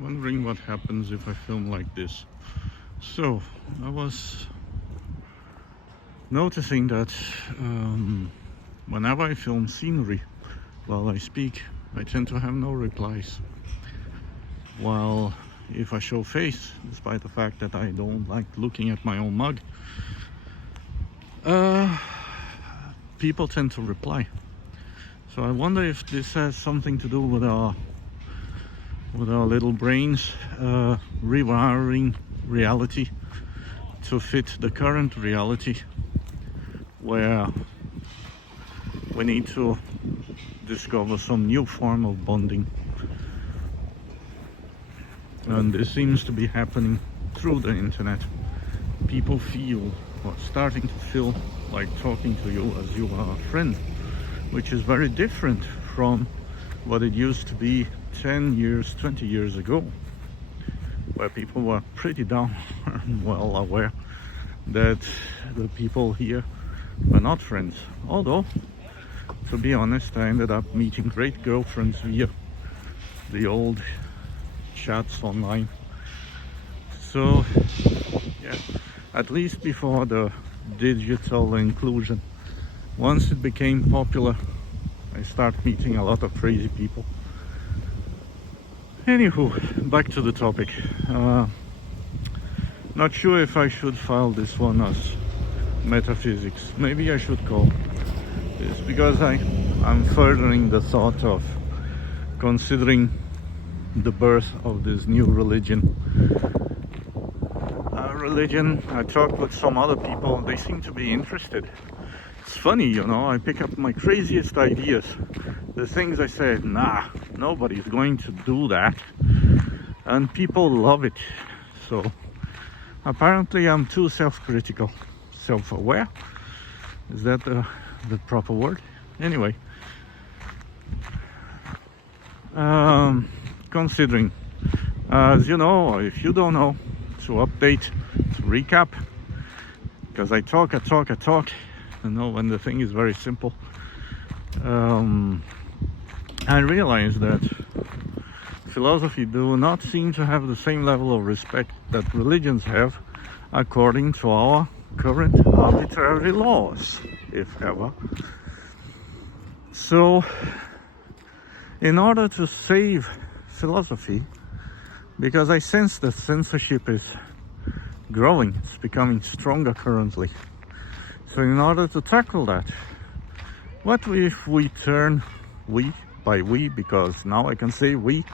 wondering what happens if I film like this. So I was noticing that whenever I film scenery while I speak, I tend to have no replies. While if I show face, despite the fact that I don't like looking at my own mug, people tend to reply. So I wonder if this has something to do with our little brains rewiring reality to fit the current reality, where we need to discover some new form of bonding. And this seems to be happening through the internet. People feel, or starting to feel, like talking to you as you are a friend, which is very different from what it used to be 10 years, 20 years ago, where people were pretty down and well aware that the people here were not friends. Although, to be honest, I ended up meeting great girlfriends via the old chats online. So, yeah, at least before the digital inclusion, once it became popular, I started meeting a lot of crazy people. Anywho, back to the topic. Not sure if I should file this one as metaphysics. Maybe I should call this, because I'm furthering the thought of considering the birth of this new religion. I talked with some other people, they seem to be interested. It's funny, you know, I pick up my craziest ideas, the things I said, nah, nobody's going to do that, and people love it. So apparently I'm too self-critical, self-aware. Is that the proper word? Anyway, considering, as you know, or if you don't know, to update, to recap, because I talk, you know, when the thing is very simple. I realize that philosophy do not seem to have the same level of respect that religions have, according to our current arbitrary laws, if ever. So, in order to save philosophy, because I sense that censorship is growing, it's becoming stronger currently. So in order to tackle that, what if we turn, because now I can say we,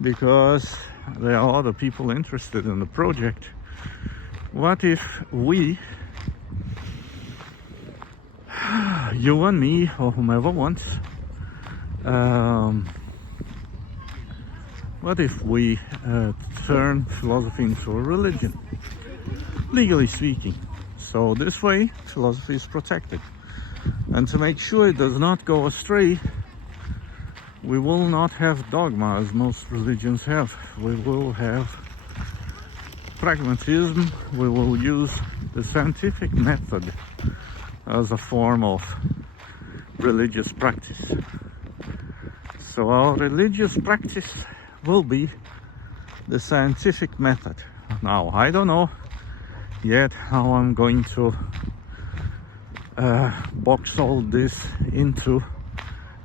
because there are other people interested in the project. What if we, you and me, or whomever wants, what if we turn philosophy into a religion, legally speaking? So this way, philosophy is protected. And to make sure it does not go astray, we will not have dogma as most religions have. We will have pragmatism. We will use the scientific method as a form of religious practice. So our religious practice will be the scientific method. Now, I don't know yet how I'm going to box all this into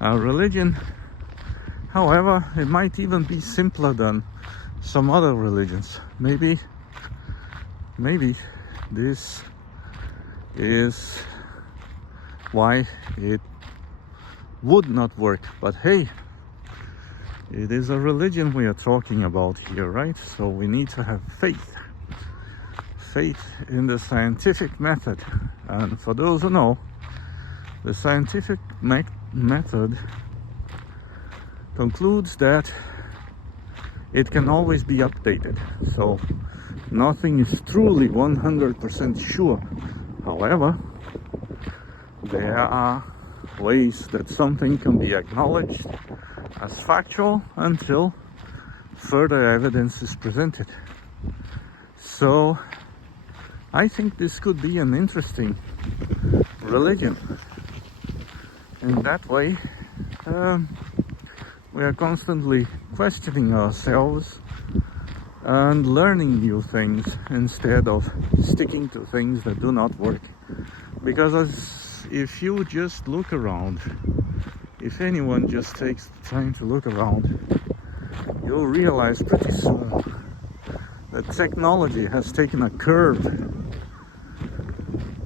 a religion. However, it might even be simpler than some other religions. Maybe this is why it would not work. But hey, it is a religion we are talking about here, right? So we need to have faith in the scientific method. And for those who know, the scientific method concludes that it can always be updated. So nothing is truly 100% sure. However, there are ways that something can be acknowledged as factual until further evidence is presented. So I think this could be an interesting religion. In that way, We are constantly questioning ourselves and learning new things instead of sticking to things that do not work. Because if you just look around, if anyone just takes the time to look around, you'll realize pretty soon that technology has taken a curve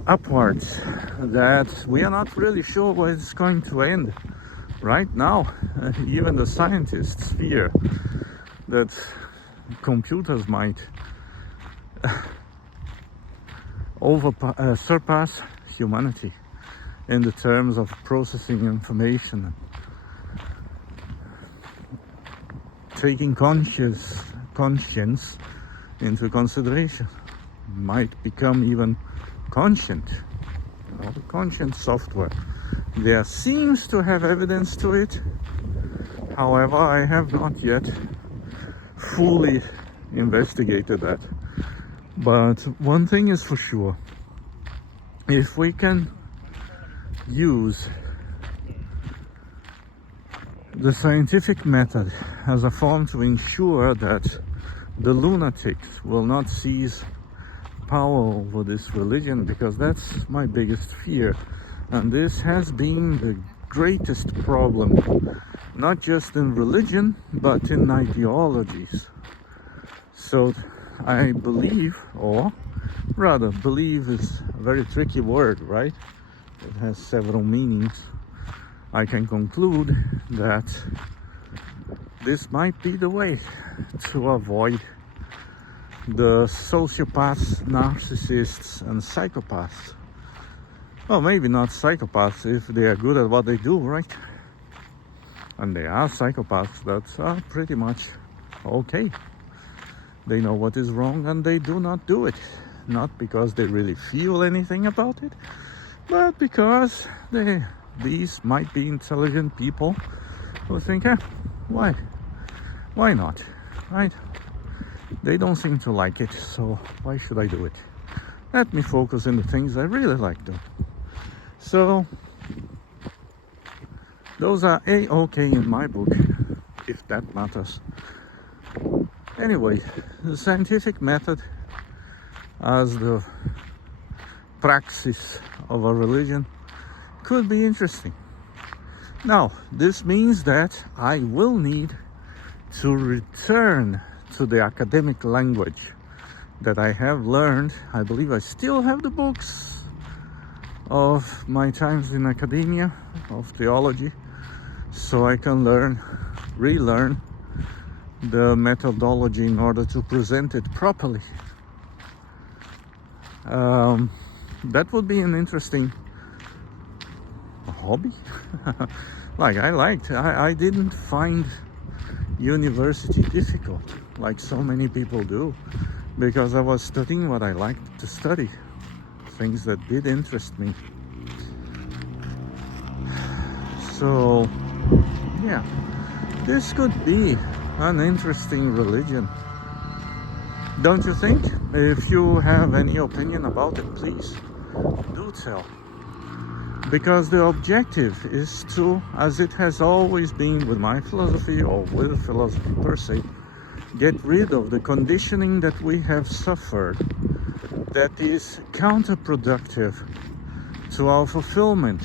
upwards that we are not really sure where it's going to end. Right now, even the scientists fear that computers might surpass humanity in the terms of processing information, taking conscience into consideration, might become even conscient software. There seems to have evidence to it. However, I have not yet fully investigated that. But one thing is for sure, if we can use the scientific method as a form to ensure that the lunatics will not seize power over this religion, because that's my biggest fear. And this has been the greatest problem, not just in religion, but in ideologies. So I believe, or rather, believe is a very tricky word, right? It has several meanings. I can conclude that this might be the way to avoid the sociopaths, narcissists, and psychopaths. Well, maybe not psychopaths if they are good at what they do, right? And they are psychopaths that are pretty much okay. They know what is wrong and they do not do it. Not because they really feel anything about it, but because these might be intelligent people who think, why not, right? They don't seem to like it, so why should I do it? Let me focus on the things I really like to. So those are A-okay in my book, if that matters. Anyway, the scientific method as the praxis of a religion could be interesting. Now, this means that I will need to return to the academic language that I have learned. I believe I still have the books of my times in academia of theology, so I can relearn the methodology in order to present it properly. That would be an interesting hobby. I didn't find university difficult like so many people do, because I was studying what I liked to study, things that did interest me. So yeah, this could be an interesting religion, don't you think? If you have any opinion about it, please do tell. Because the objective is to, as it has always been with my philosophy, or with philosophy per se, get rid of the conditioning that we have suffered that is counterproductive to our fulfillment.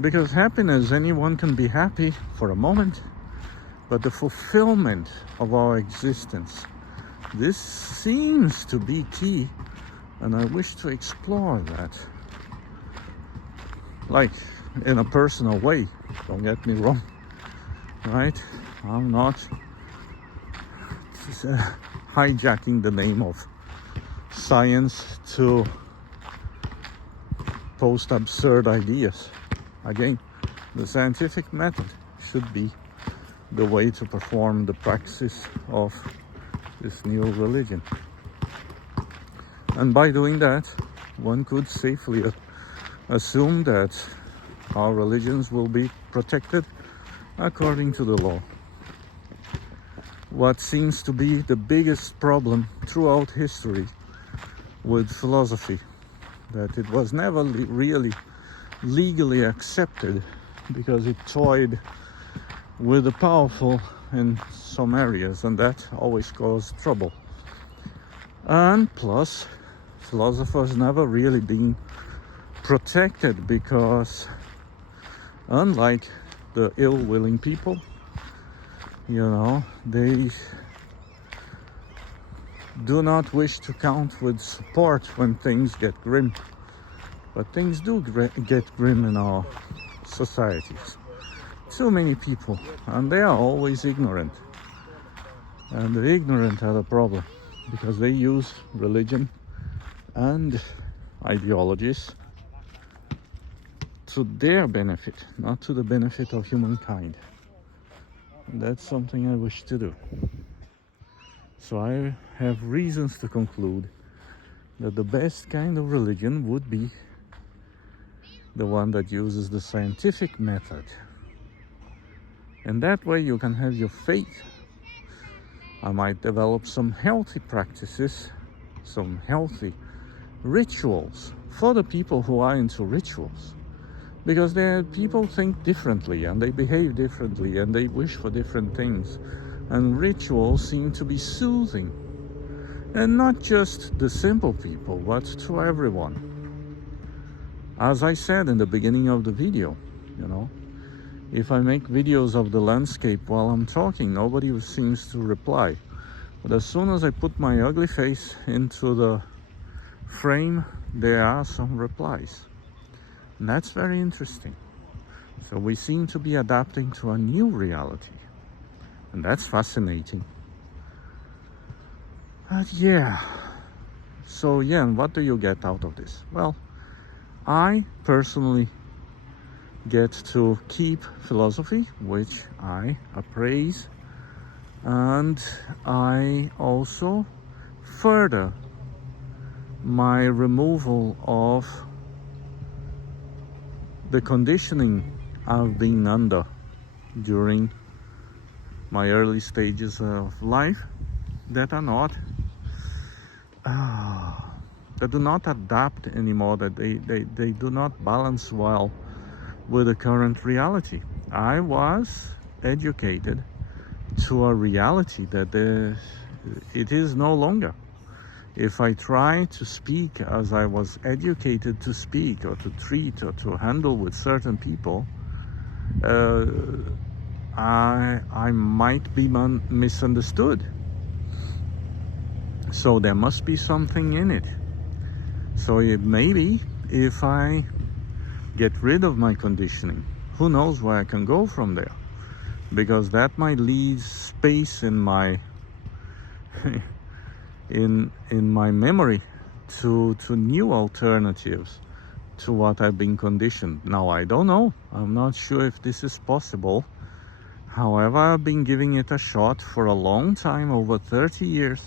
Because happiness, anyone can be happy for a moment, but the fulfillment of our existence, this seems to be key, and I wish to explore that. Like, in a personal way, don't get me wrong, right? I'm not hijacking the name of science to post absurd ideas. Again, the scientific method should be the way to perform the praxis of this new religion. And by doing that, one could safely assume that our religions will be protected according to the law. What seems to be the biggest problem throughout history with philosophy, that it was never really legally accepted because it toyed with the powerful in some areas, and that always causes trouble. And plus, philosophers never really been protected, because unlike the ill-willing people, they do not wish to count with support when things get grim. But things do get grim in our societies. Too many people, and they are always ignorant. And the ignorant are the problem, because they use religion and ideologies to their benefit, not to the benefit of humankind. And that's something I wish to do. So I have reasons to conclude that the best kind of religion would be the one that uses the scientific method. And that way you can have your faith. I might develop some healthy practices, some healthy rituals for the people who are into rituals. Because people think differently, and they behave differently, and they wish for different things. And rituals seem to be soothing. And not just the simple people, but to everyone. As I said in the beginning of the video, if I make videos of the landscape while I'm talking, nobody seems to reply. But as soon as I put my ugly face into the frame, there are some replies. And that's very interesting. So we seem to be adapting to a new reality. And that's fascinating. But so and what do you get out of this? Well, I personally get to keep philosophy, which I appraise, and I also further my removal of the conditioning I've been under during my early stages of life that are not that do not adapt anymore, that they do not balance well with the current reality. I was educated to a reality that it is no longer. If I try to speak as I was educated to speak, or to treat, or to handle with certain people, I might be misunderstood. So there must be something in it. So maybe if I get rid of my conditioning, who knows where I can go from there? Because that might leave space in my in my memory to new alternatives to what I've been conditioned. Now, I don't know. I'm not sure if this is possible. However, I've been giving it a shot for a long time, over 30 years,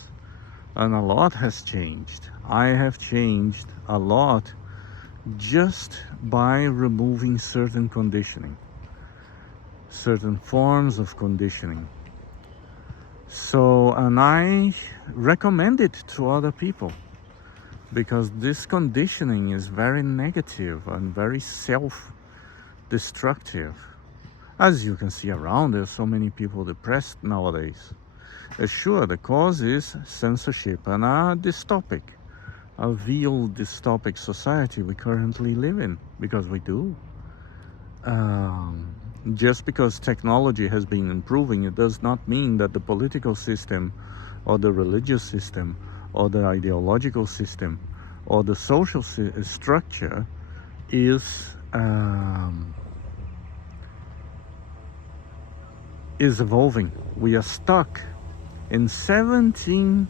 and a lot has changed. I have changed a lot just by removing certain conditioning, certain forms of conditioning. So, and I recommend it to other people, because this conditioning is very negative and very self-destructive. As you can see around, there's so many people depressed nowadays. Sure, the cause is censorship and a veiled dystopic society we currently live in, because we do. Just because technology has been improving, it does not mean that the political system, or the religious system, or the ideological system, or the social structure is evolving. We are stuck in 17th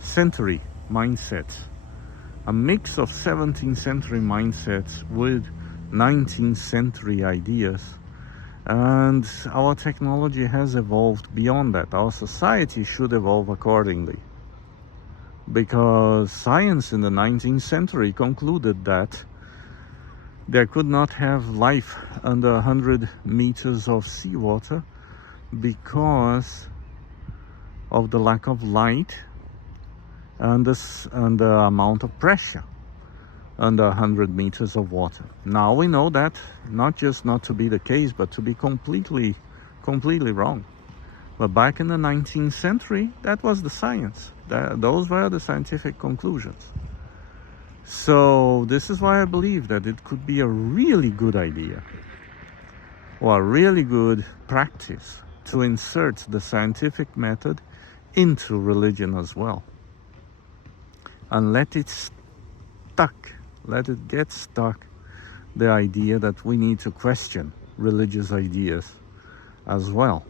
century mindsets, a mix of 17th century mindsets with 19th century ideas. And our technology has evolved beyond that. Our society should evolve accordingly, because science in the 19th century concluded that there could not have life under 100 meters of seawater because of the lack of light and the amount of pressure under 100 meters of water. Now we know that not just not to be the case, but to be completely completely wrong. But back in the 19th century, that was the science. Those were the scientific conclusions. So this is why I believe that it could be a really good idea or a really good practice to insert the scientific method into religion as well. And let it get stuck, the idea that we need to question religious ideas as well.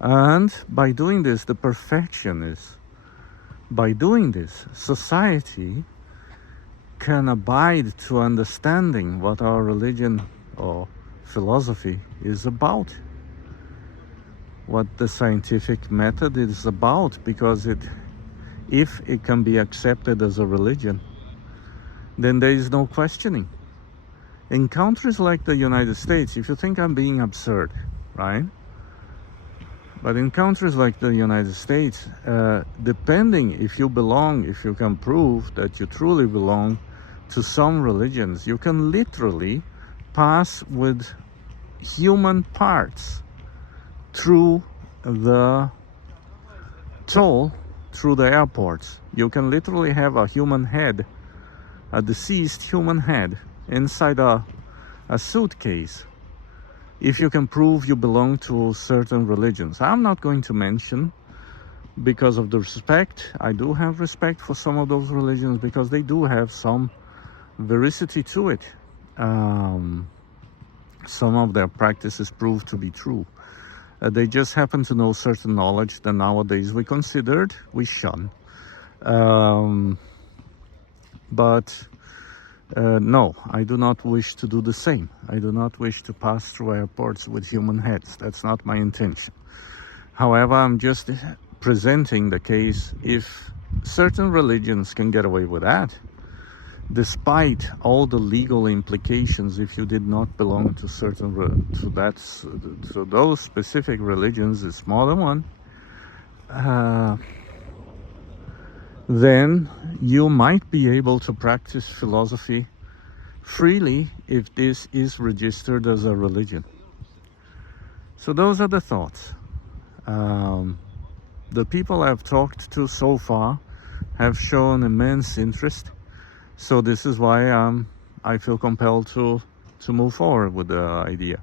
And by doing this, the perfection is, by doing this, society can abide to understanding what our religion or philosophy is about, what the scientific method is about, because if it can be accepted as a religion, then there is no questioning. In countries like the United States, if you think I'm being absurd, right? But in countries like the United States, depending if you can prove that you truly belong to some religions, you can literally pass with human parts through the toll, through the airports. You can literally have a human head, a deceased human head, inside a suitcase, if you can prove you belong to certain religions. I'm not going to mention, because of the respect. I do have respect for some of those religions because they do have some veracity to it. Some of their practices prove to be true. They just happen to know certain knowledge that nowadays we shun. But no, I do not wish to do the same. I do not wish to pass through airports with human heads. That's not my intention. However, I'm just presenting the case. If certain religions can get away with that, despite all the legal implications, if you did not belong to to those specific religions, it's more than one, then you might be able to practice philosophy freely if this is registered as a religion. So those are the thoughts. The people I've talked to so far have shown immense interest. So this is why I feel compelled to move forward with the idea.